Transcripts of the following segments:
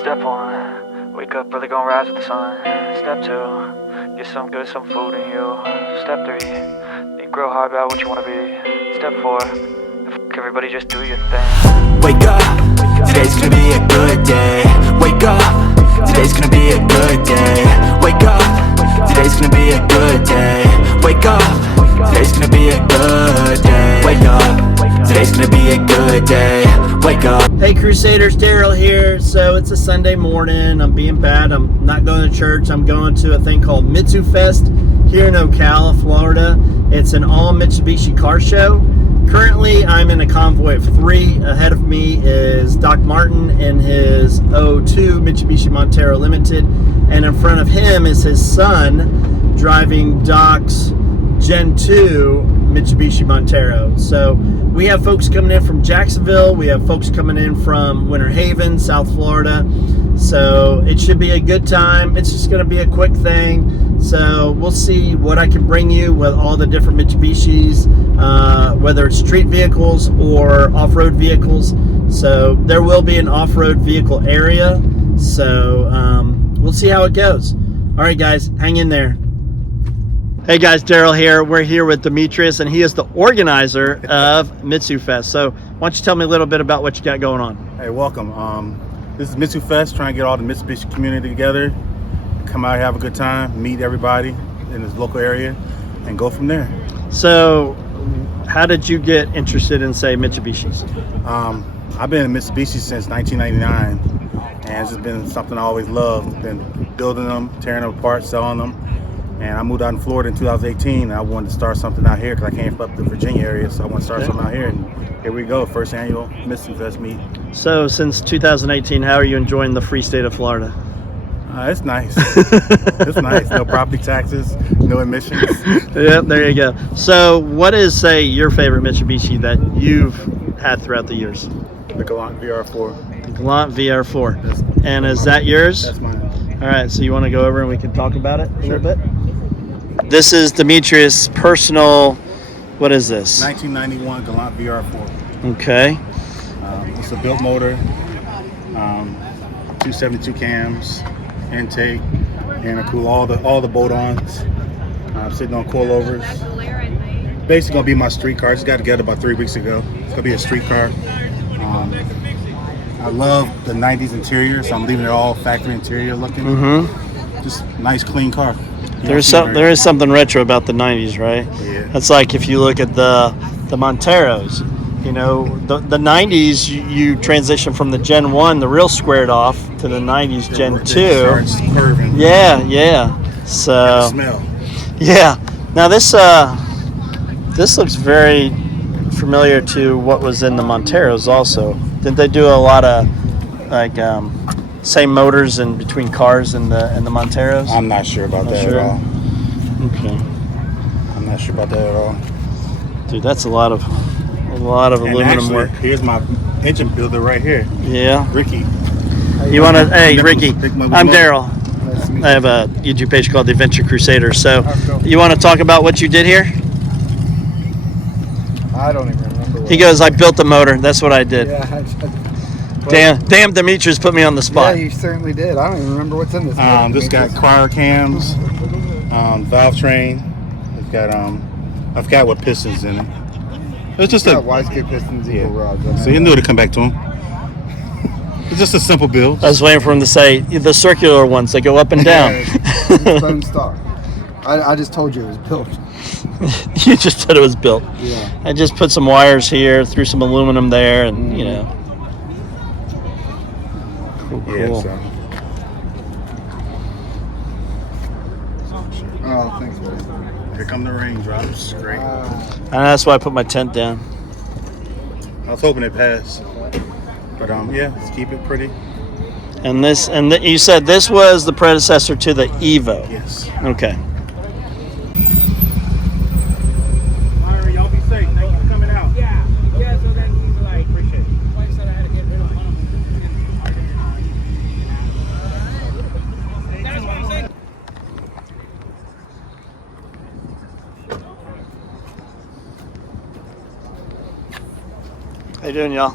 Step 1, wake up early, gonna rise with the sun. Step 2, get some food in you. Step 3, think real hard about what you wanna be. Step 4, everybody just do your thing. Wake up, today's gonna be a good day. Wake up, today's gonna be a good day. Wake up, today's gonna be a good day. Wake up, today's gonna be a good day. Wake up, today's gonna be a good day. Wake up. Hey Crusaders, Daryl here. So it's a Sunday morning. I'm being bad. I'm not going to church. I'm going to a thing called Mitsufest here in Ocala, Florida. It's an all Mitsubishi car show. Currently, I'm in a convoy of 3. Ahead of me is Doc Martin in his 02 Mitsubishi Montero Limited. And in front of him is his son driving Doc's Gen 2 Mitsubishi Montero. So we have folks coming in from Jacksonville. We have folks coming in from Winter Haven, South Florida. So it should be a good time. It's just going to be a quick thing. So we'll see what I can bring you with all the different Mitsubishis, whether it's street vehicles or off-road vehicles. So there will be an off-road vehicle area. So we'll see how it goes. All right, guys, hang in there. Hey guys, Daryl here. We're here with Demetrius, and he is the organizer of Mitsufest. So why don't you tell me a little bit about what you got going on? Hey, welcome. This is Mitsufest, trying to get all the Mitsubishi community together, come out, have a good time, meet everybody in this local area, and go from there. So how did you get interested in, say, Mitsubishis? I've been in Mitsubishi since 1999, and it's just been something I always loved. Been building them, tearing them apart, selling them. And I moved out in Florida in 2018, and I wanted to start something out here because I came from up the Virginia area, so I want to start something out here. And here we go, first annual Mitsufest meet. So since 2018, how are you enjoying the free state of Florida? It's nice. It's nice. No property taxes, no emissions. Yep, there you go. So what is, say, your favorite Mitsubishi that you've had throughout the years? The Galant VR4. The Galant VR4. And is that yours? That's mine. All right, so you want to go over and we can talk about it a little bit? This is Demetrius' personal, what is this? 1991 Galant VR4. Okay. It's a built motor, 272 cams, intake, and all the bolt-ons. I'm sitting on coilovers. Basically gonna be my street car. I just got together about 3 weeks ago. It's gonna be a street car. I love the 90s interior, so I'm leaving it all factory interior looking. Mm-hmm. Just nice, clean car. There is something retro about the 90s, right? Yeah. That's like if you look at the Monteros, you know, the 90s, you transition from the Gen 1, the real squared off, to the 90s Gen 2. Curving. Yeah. So. And the smell. Yeah. Now this looks very familiar to what was in the Monteros also. Didn't they do a lot of like same motors in between cars and the Monteros? I'm not sure about that at all. Okay. I'm not sure about that at all. Dude, that's a lot of aluminum actually, work. Here's my engine builder right here. Yeah. Ricky. You want to? Hey, Ricky. I'm Daryl. Nice. I have a YouTube page called The Adventure Crusaders. So, you want to talk about what you did here? I don't even remember. He goes, I built the motor. That's what I did. Yeah. Damn, Demetrius put me on the spot. Yeah, he certainly did. I don't even remember what's in this. This got choir cams, valve train. It's got I forgot what pistons in it. It's just a YSK pistons, equal rods. So you knew to come back to him. It's just a simple build. I was waiting for him to say the circular ones that go up and down. It's bone stock. I just told you it was built. You just said it was built. Yeah. I just put some wires here, threw some aluminum there, and you know. Cool. Yeah. So. Oh, thanks, buddy. Here come the raindrops. Great. And that's why I put my tent down. I was hoping it passed, but yeah, let's keep it pretty. And you said this was the predecessor to the Evo. Yes. Okay. Myra, y'all be safe. Thank you for coming out. Yeah, so then he's like, Appreciate it. wife said I had to get rid of one. That's what I'm saying. How you doing, y'all?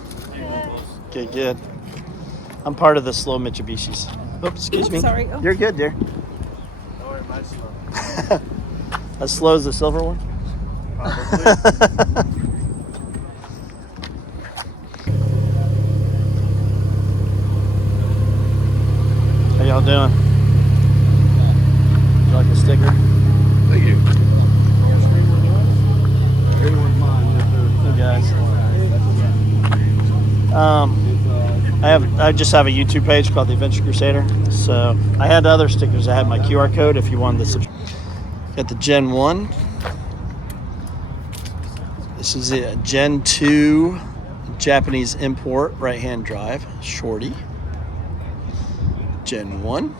Good. I'm part of the slow Mitsubishis. Oops, excuse me. Sorry. Oh. You're good, dear. As slow as the silver one? How y'all doing? Would you like a sticker? Thank you. You guys. I just have a YouTube page called The Adventure Crusader. So I had other stickers. I had my QR code if you wanted to subscribe. Got the Gen 1. This is a Gen 2 Japanese import right-hand drive shorty. Gen 1.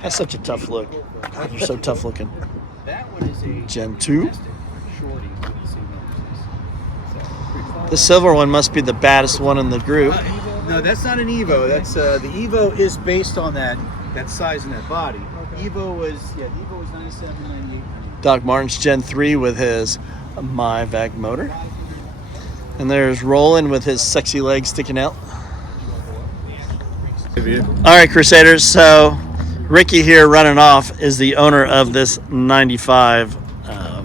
Has such a tough look. God, they're so tough looking. Gen 2. The silver one must be the baddest one in the group. No, that's not an Evo. That's the Evo is based on that size and that body. Evo was 97, 98. Doc Martin's Gen 3 with his MyVac motor. And there's Roland with his sexy legs sticking out. All right, Crusaders. So Ricky here running off is the owner of this 95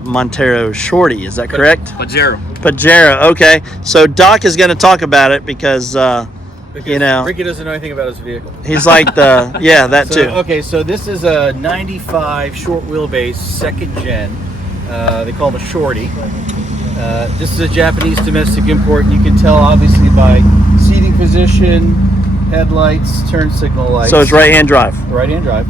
Montero Shorty. Is that correct? Pajero. Okay. So Doc is going to talk about it because you know, Ricky doesn't know anything about his vehicle. he's like the, yeah, that So, too. okay, so this is a 95 short wheelbase, second gen. They call it a Shorty. This is a Japanese domestic import. You can tell obviously by seating position, headlights, turn signal lights. So it's right-hand drive. Right-hand drive.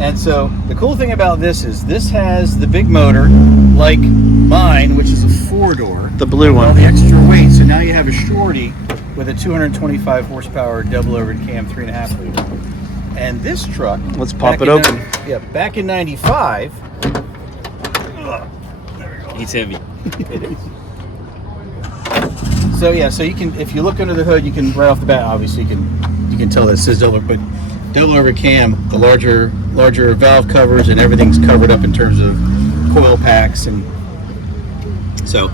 And so the cool thing about this is this has the big motor like mine, which is a 4-door. The blue All one. the extra weight. So now you have a Shorty with a 225 horsepower double overhead cam 3.5 liter. And this truck, Let's pop back it in open. back in 95. It's heavy. So yeah, so you can, if you look under the hood, you can right off the bat, obviously you can tell that it says double, but double overhead cam, the larger valve covers and everything's covered up in terms of coil packs. And so,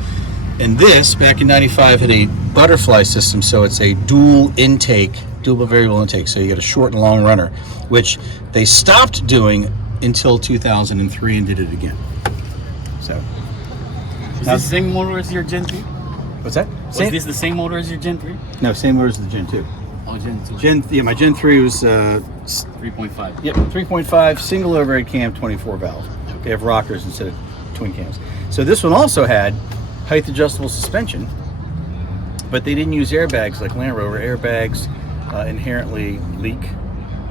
and this back in 95 had a butterfly system, so it's a dual variable intake. So you got a short and long runner, which they stopped doing until 2003 and did it again. So Is this the same motor as your Gen 3? what's that? Was this the same motor as your Gen 3? No, same motor as the Gen 2. Oh, Gen 2. My Gen 3 was 3.5. Yep, 3.5 single overhead cam 24 valve. They have rockers instead of twin cams. So this one also had height adjustable suspension, but they didn't use airbags like Land Rover. Airbags inherently leak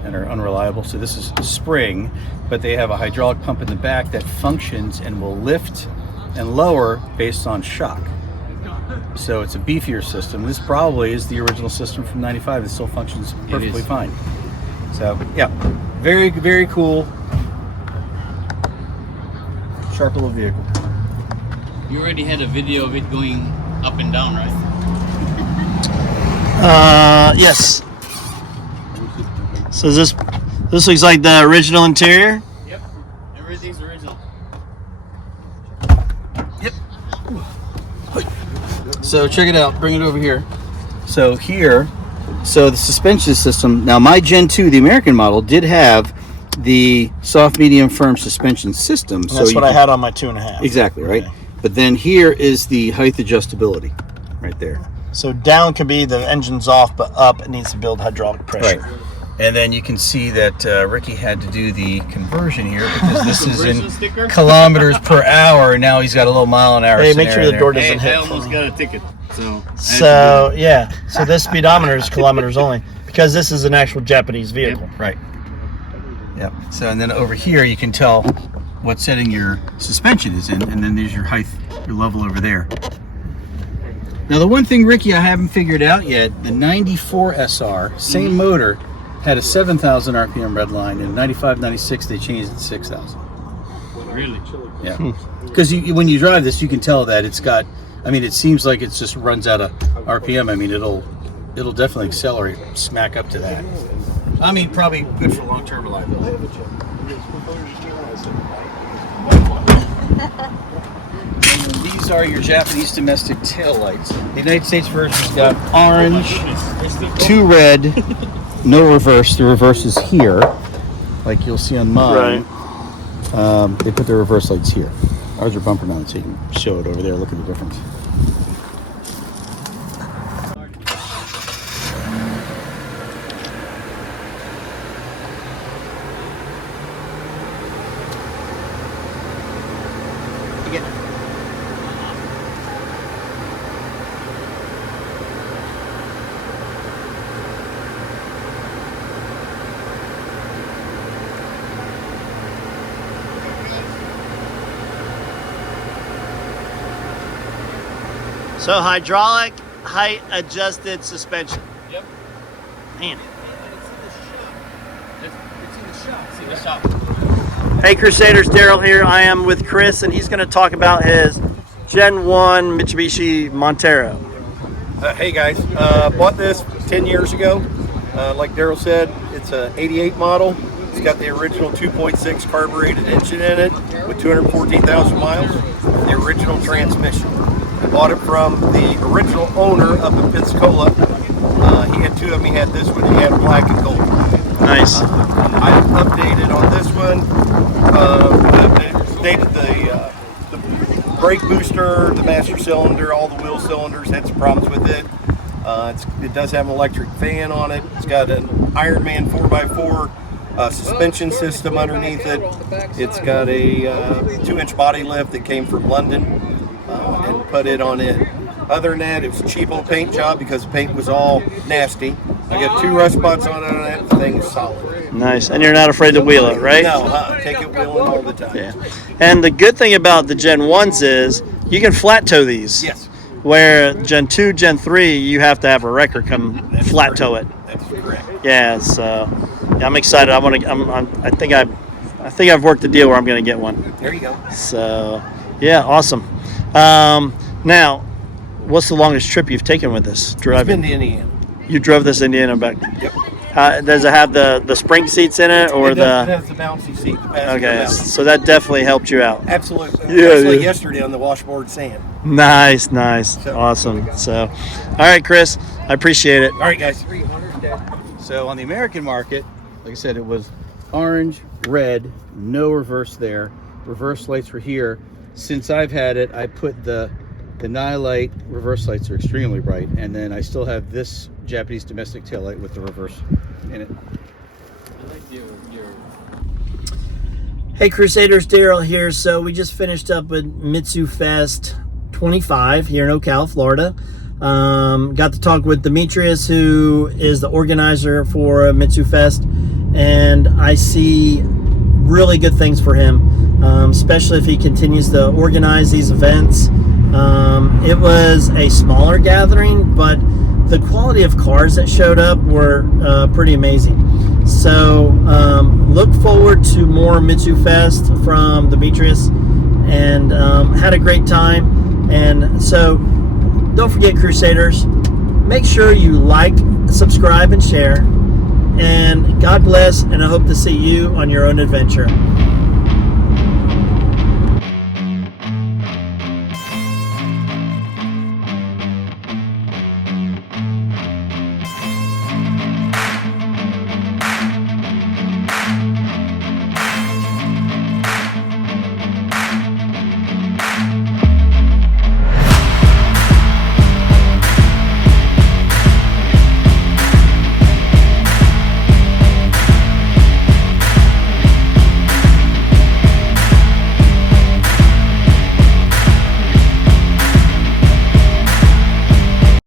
and are unreliable. So this is a spring, but they have a hydraulic pump in the back that functions and will lift and lower based on shock. So it's a beefier system. This probably is the original system from 95. It still functions perfectly fine. So yeah, very, very cool. Sharp little vehicle. You already had a video of it going up and down, right? Yes. So this looks like the original interior. Yep. Everything's original. So check it out. Bring it over here. So here, so the suspension system. Now my Gen 2, the American model, did have the soft, medium, firm suspension system. And that's what I had on my 2.5. Exactly, right? Okay. But then here is the height adjustability, right there. So down can be the engine's off, but up it needs to build hydraulic pressure. Right. And then you can see that Ricky had to do the conversion here because this is in kilometers per hour. And now he's got a little mile an hour. Hey, make sure the door Hey, doesn't I hit. almost got a ticket. So Yeah. So this speedometer is kilometers only because this is an actual Japanese vehicle. Right. Yep. So and then over here you can tell what setting your suspension is in, and then there's your height, your level over there. Now the one thing, Ricky, I haven't figured out yet, the 94 SR, same motor, had a 7,000 RPM red line, and 95, 96 they changed it to 6,000. Really? Yeah. Because when you drive this, you can tell that it's got, I mean, it seems like it just runs out of RPM. I mean, it'll definitely accelerate smack up to that. I mean, probably good for long-term reliability. These these are your Japanese domestic tail lights. The United States version's got orange, 2 red, no reverse. The reverse is here, like you'll see on mine. They put the reverse lights here. Ours are bumper mounted, so you can show it over there. Look at the difference. So hydraulic height adjusted suspension. Yep. Man. It's in the shop. Hey Crusaders, Daryl here. I am with Chris and he's going to talk about his Gen 1 Mitsubishi Montero. Hey guys, bought this 10 years ago. Like Daryl said, it's a 88 model. It's got the original 2.6 carbureted engine in it with 214,000 miles. The original transmission. I bought it from the original owner up in Pensacola. He had 2 of them. He had this one. He had black and gold. Nice. I updated on this one. Updated the brake booster, the master cylinder, all the wheel cylinders. Had some problems with it. It does have an electric fan on it. It's got an Ironman 4x4 suspension system underneath it. It's got a 2-inch body lift that came from London. And put it on it. Other than that, it was a cheapo paint job because the paint was all nasty. I got 2 rust spots on it, and that thing is solid. Nice. And you're not afraid to wheel it, right? No, take it wheeling all the time. Yeah. And the good thing about the Gen 1s is you can flat tow these. Yes. Where Gen 2, Gen 3, you have to have a wrecker come flat tow it. That's correct. Yeah, so yeah, I'm excited. I think I've worked the deal where I'm going to get one. There you go. So, yeah, awesome. Now, what's the longest trip you've taken with this driving? It's been to Indiana. You drove this Indiana back? Yep. Does it have the spring seats in it, or It has the bouncy seat. The passenger Okay, bouncy. so that definitely helped you out. Absolutely. Yeah, Especially yeah. yesterday on the washboard sand. Nice, So- awesome. So, all right, Chris, I appreciate it. All right, guys. So on the American market, like I said, it was orange, red, no reverse there. Reverse lights were here. Since I've had it, I put the Nightlight reverse lights are extremely bright, and then I still have this Japanese domestic taillight with the reverse in it. I like your Hey Crusaders, Daryl here. So we just finished up with Mitsufest 25 here in Ocala, Florida. Got to talk with Demetrius, who is the organizer for Mitsufest, and I see really good things for him, especially if he continues to organize these events. It was a smaller gathering, but the quality of cars that showed up were pretty amazing. So look forward to more Mitsufest from Demetrius, and had a great time. And so don't forget, Crusaders, make sure you like, subscribe, and share. And God bless, and I hope to see you on your own adventure.